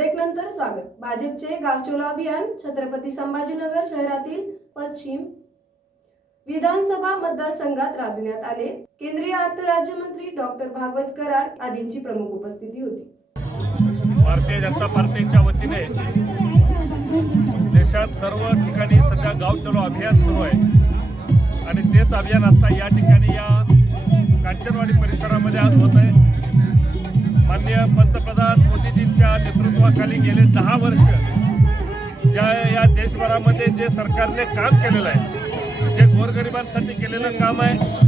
Break नंतर स्वागत. भाजपचे गावचोला अभियान छत्रपती संभाजीनगर शहरातील पश्चिम विधानसभा मतदारसंघात राबविण्यात आले. केंद्रीय अर्थ राज्यमंत्री डॉक्टर भागवत कराड आदींची प्रमुख उपस्थिती होती. भारतीय जनता पार्टीच्या वतीने देशात सर्व ठिकाणी सध्या गाव चलो अभियान सुरू आहे. आणि तेच अभियान आता या ठिकाणी या कांचनवाडी परिसरामध्ये आज होत आहे. माननीय पंतप्रधान मोदीजींच्या नेतृत्वाखाली गेले दहा वर्ष ज्या या देशभरामध्ये जे सरकारने काम केलेलं आहे जे गोरगरिबांसाठी केलेलं काम आहे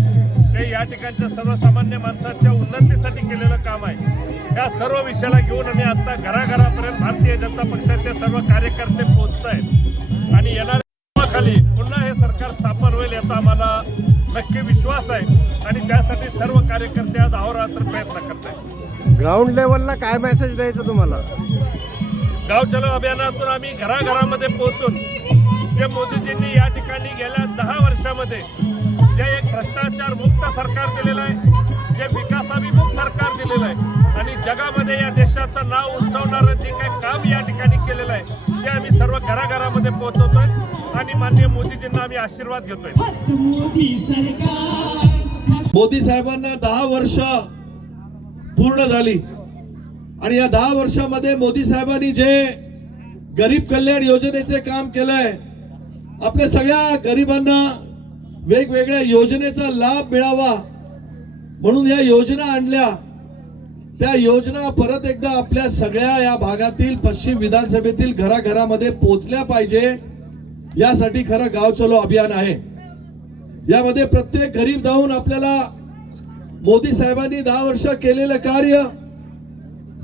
ते या ठिकाणच्या सर्वसामान्य माणसाच्या उन्नतीसाठी केलेलं काम आहे या सर्व विषयाला घेऊन आम्ही आता घराघरापर्यंत भारतीय जनता पक्षाचे सर्व कार्यकर्ते पोहोचत आहेत. आणि येणाऱ्या खाली पुन्हा हे सरकार स्थापन होईल याचा आम्हाला नक्की विश्वास आहे आणि त्यासाठी सर्व कार्यकर्ते आज अहोरात्र प्रयत्न करत आहेत. ग्राउंड लेवलला काय मेसेज द्यायचं तुम्हाला? गाव चलो अभियानातून आम्ही घराघरामध्ये पोहोचून जे मोदीजींनी या ठिकाणी गेल्या दहा वर्षामध्ये जे एक भ्रष्टाचार मुक्त सरकार दिलेलं आहे जे विकासाभिमुख सरकार दिलेलं आहे आणि जगामध्ये या देशाचं नाव उंचावणारं जे काही काम या ठिकाणी केलेलं आहे ते आम्ही सर्व घराघरामध्ये पोहोचवतोय आणि माननीय मोदीजींना आम्ही आशीर्वाद घेतोय. मोदी साहेबांना दहा वर्ष पूर्ण झाली. आणि या दहा वर्षामध्ये मोदी साहेबांनी जे गरीब कल्याण योजनेचे काम केलंय आपल्या सगळ्या गरिबांना वेगवेगळ्या योजनेचा लाभ मिळावा म्हणून या योजना आणल्या. त्या योजना परत एकदा आपल्या सगळ्या या भागातील पश्चिम विधानसभेतील घराघरामध्ये पोहोचल्या पाहिजे यासाठी खरं गाव चलो अभियान आहे. यामध्ये प्रत्येक गरीब जाऊन आपल्याला मोदी साहेबांनी दहा वर्ष केलेलं कार्य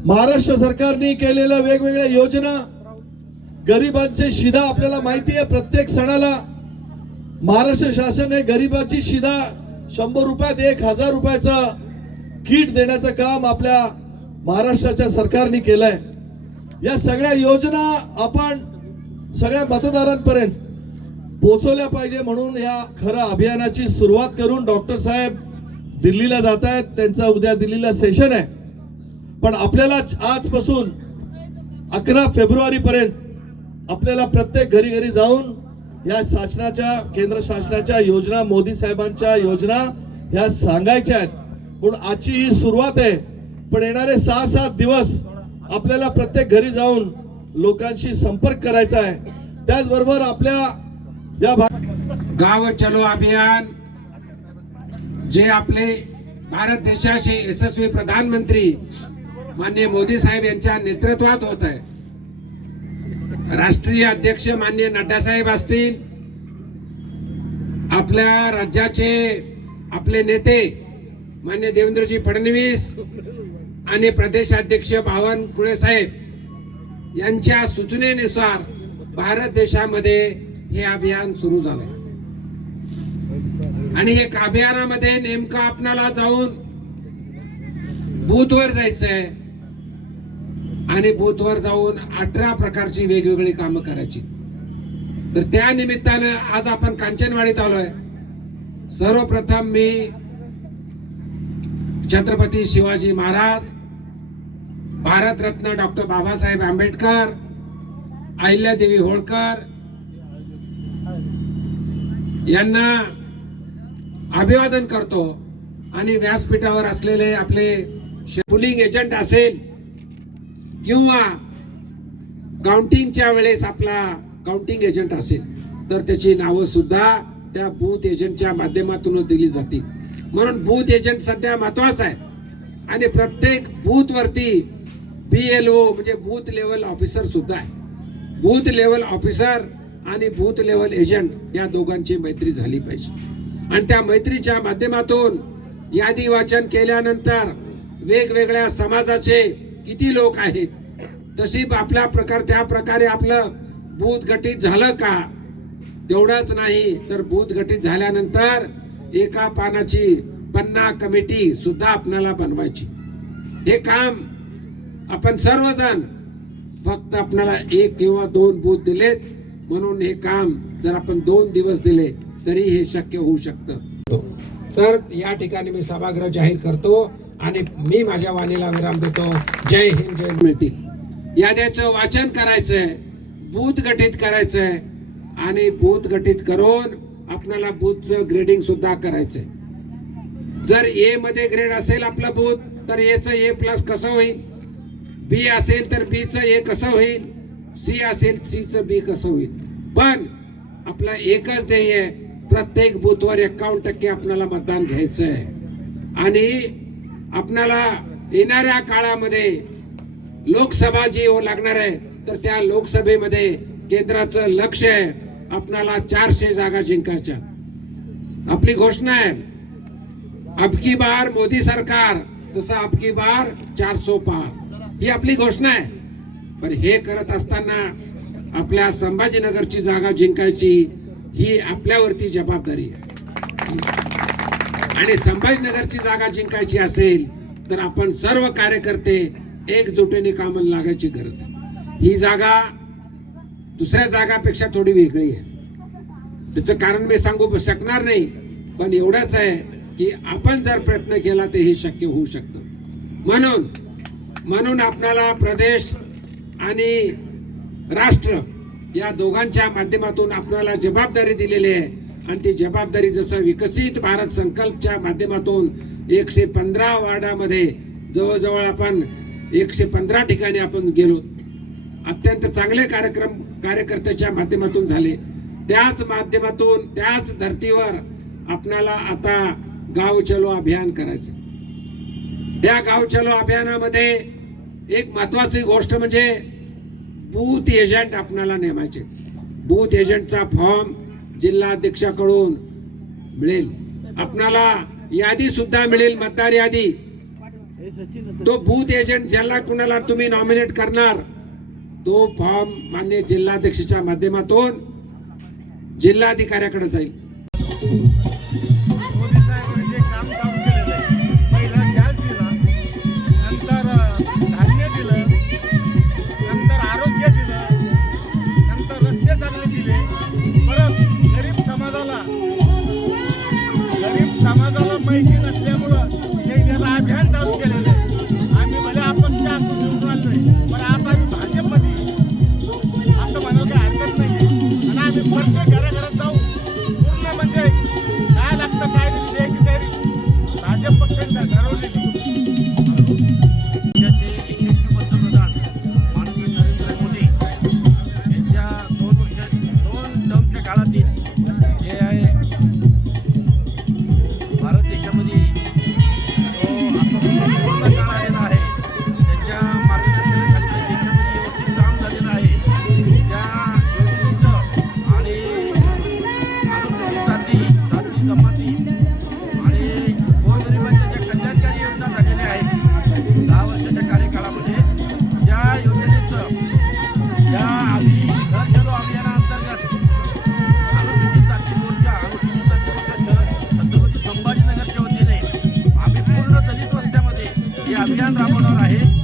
महाराष्ट्र सरकारने केलेल्या वेगवेगळ्या योजना गरिबांचे शिधा आपल्याला माहिती आहे प्रत्येक सणाला. महाराष्ट्र शासन हे गरिबाची शिधा शंभर रुपयात एक हजार रुपयाचं किट देण्याचं काम आपल्या महाराष्ट्राच्या सरकारने केलंय. या सगळ्या योजना आपण सगळ्या मतदारांपर्यंत पोचवल्या पाहिजे म्हणून या खरं अभियानाची सुरुवात करून डॉक्टर साहेब दिल्लीला जात आहेत त्यांचा उद्या दिल्लीला सेशन आहे. पण आपल्याला आजपासून अकरा फेब्रुवारी पर्यंत आपल्याला प्रत्येक घरी घरी जाऊन या शासनाच्या केंद्र शासनाच्या योजना मोदी साहेबांच्या योजना ह्या सांगायच्या आहेत. म्हणून आजची ही सुरुवात आहे. पण येणारे सहा सात दिवस आपल्याला प्रत्येक घरी जाऊन लोकांशी संपर्क करायचा आहे. त्याचबरोबर आपल्या या भाग गाव चलो अभियान. जे आपले भारत देशाचे यशस्वी प्रधानमंत्री माननीय मोदी साहेब यांच्या नेतृत्वात होत आहे. राष्ट्रीय अध्यक्ष माननीय नड्डा साहेब असतील आपल्या राज्याचे आपले नेते मान्य देवेंद्रजी फडणवीस आणि प्रदेशाध्यक्ष बावनकुळे साहेब यांच्या सूचनेनुसार भारत देशामध्ये हे अभियान सुरू झालं आणि हे अभियानामध्ये नेमकं आपणाला जाऊन बूथवर जायचंय. आणि बूथवर जाऊन अठरा प्रकारची वेगवेगळी कामं करायची. तर त्या निमित्तानं आज आपण कांचनवाडीत आलोय. सर्वप्रथम मी छत्रपती शिवाजी महाराज भारतरत्न डॉक्टर बाबासाहेब आंबेडकर अहिल्यादेवी होळकर यांना अभिवादन करतो. आणि व्यासपीठावर असलेले आपले पुलिंग एजंट असेल किंवा काउंटिंगच्या वेळेस आपला काउंटिंग एजंट असेल तर त्याची नावं सुद्धा त्या बूथ एजंटच्या माध्यमातूनच दिली जातील. म्हणून बूथ एजंट सध्या महत्त्वाचा आहे. आणि प्रत्येक बूथवरती बी एल ओ म्हणजे बूथ लेवल ऑफिसर सुद्धा आहे. बूथ लेवल ऑफिसर आणि बूथ लेवल एजंट या दोघांची मैत्री झाली पाहिजे. आणि त्या मैत्रीच्या माध्यमातून यादी वाचन केल्यानंतर वेगवेगळ्या समाजाचे किती लोक आहेत? तशी आपल्या प्रकार त्या प्रकारे आपलं बूथ गठीत झालं का? तेवढंच नाही तर बूथ गठीत झाल्यानंतर एका पानाची पन्ना कमिटी सुद्धा आपल्याला बनवायची. हे काम आपण सर्वजण फक्त आपल्याला एक किंवा दोन बूथ दिलेत म्हणून हे काम जर आपण दोन दिवस दिले तरी हे शक्य होऊ शकतं. तर या ठिकाणी मी सभागृह जाहीर करतो आणि मी माझ्या वाणीला विराम देतो. जय हिंद जय मिळतील. याद्याचं वाचन करायचंय बूथ गठीत करायचंय आणि बूथ गठीत करून आपल्याला बूथचं ग्रेडिंग सुद्धा करायचंय. जर ए मध्ये ग्रेड असेल आपलं बूथ तर एचं ए प्लस कसं होईल? बी असेल तर बी च ए कसं होईल? सी असेल सी च बी कसं होईल? पण आपलं एकच ध्येय आहे प्रत्येक बूथवर एकावन्न टक्के आपल्याला मतदान घ्यायचं आहे आणि आपणाला येणाऱ्या काळामध्ये लोकसभा जी हो लागणार आहे तर त्या लोकसभेमध्ये केंद्राचं लक्ष आहे आपणाला चारशे जागा जिंकायच्या. आपली घोषणा आहे अबकी बार मोदी सरकार तसं अबकी बार चार सो पार. ही आपली घोषणा आहे. पण हे करत असताना आपल्या संभाजीनगरची जागा जिंकायची ही आपल्यावरती जबाबदारी आहे. आणि संभाजीनगरची जागा जिंकायची असेल तर आपण सर्व कार्यकर्ते एकजुटीने कामाला लागायची गरज आहे. ही जागा दुसऱ्या जागापेक्षा थोडी वेगळी आहे. त्याचं कारण मी सांगू शकणार नाही पण एवढंच आहे की आपण जर प्रयत्न केला तर हे शक्य होऊ शकतं. म्हणून म्हणून आपणाला प्रदेश आणि राष्ट्र या दोघांच्या माध्यमातून आपल्याला जबाबदारी दिलेली आहे. आणि ती जबाबदारी जसं विकसित भारत संकल्पच्या माध्यमातून एकशे पंधरा वार्डामध्ये जवळजवळ आपण एकशे पंधरा ठिकाणी आपण गेलो. अत्यंत चांगले कार्यक्रम कार्यकर्त्याच्या माध्यमातून झाले. त्याच माध्यमातून त्याच धर्तीवर आपल्याला आता गाव चलो अभियान करायचं. या गाव चलो अभियानामध्ये एक महत्वाची गोष्ट म्हणजे बूथ एजंट आपणाला नेमायचे. बूथ एजंटचा फॉर्म जिल्हाध्यक्षाकडून मिळेल. आपणाला यादी सुद्धा मिळेल मतदार यादी. तो बूथ एजंट ज्याला कुणाला तुम्ही नॉमिनेट करणार तो फॉर्म मान्य जिल्हाध्यक्षाच्या माध्यमातून जिल्हाधिकाऱ्याकडे जाईल. fuerte, cara, cara, अभियान राबवणार आहे.